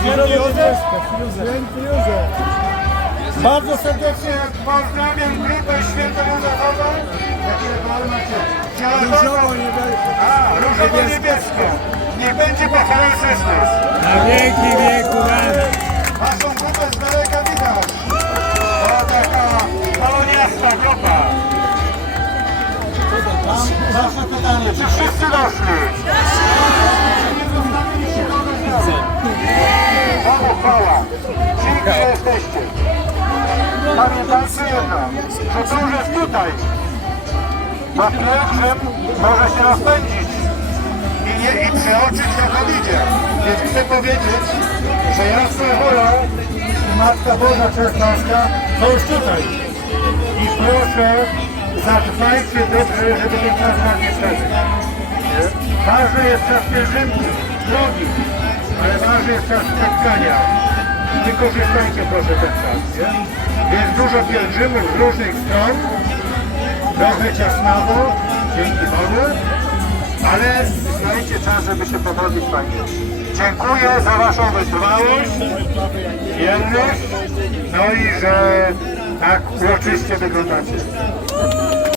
Święty Józef? Święty. Bardzo serdecznie pozdrawiam grupę niebieskie. A, różowo-niebieską. Niech będzie pochwalony Chrystus. Na wieki wieku. Waszą grupę z daleka widać. To taka kolonialna grupa. Wasze pytanie, czy wszyscy doszli? Chwała. Dzięki, że jesteście. Pamiętajcie jedno, że jest tutaj. Bo pielgrzym może się rozpędzić i, nie, i przeoczyć Jakowidzie. Więc chcę powiedzieć, że Jasna Góra Matka Boża Częstochowska to już tutaj. I proszę, zadbajcie dobrze, żeby ten czas nas nie przeżyć. Ważny jest czas pielgrzymki, drogi, ale ważny jest czas spotkania. Wykorzystajcie proszę ten czas, nie? Jest dużo pielgrzymów z różnych stron, trochę ciasnawo, dzięki Bogu, ale znajdzie czas, żeby się pomodlić Panie. Dziękuję za Waszą wytrwałość, wierność, no i że tak uroczyście wyglądacie.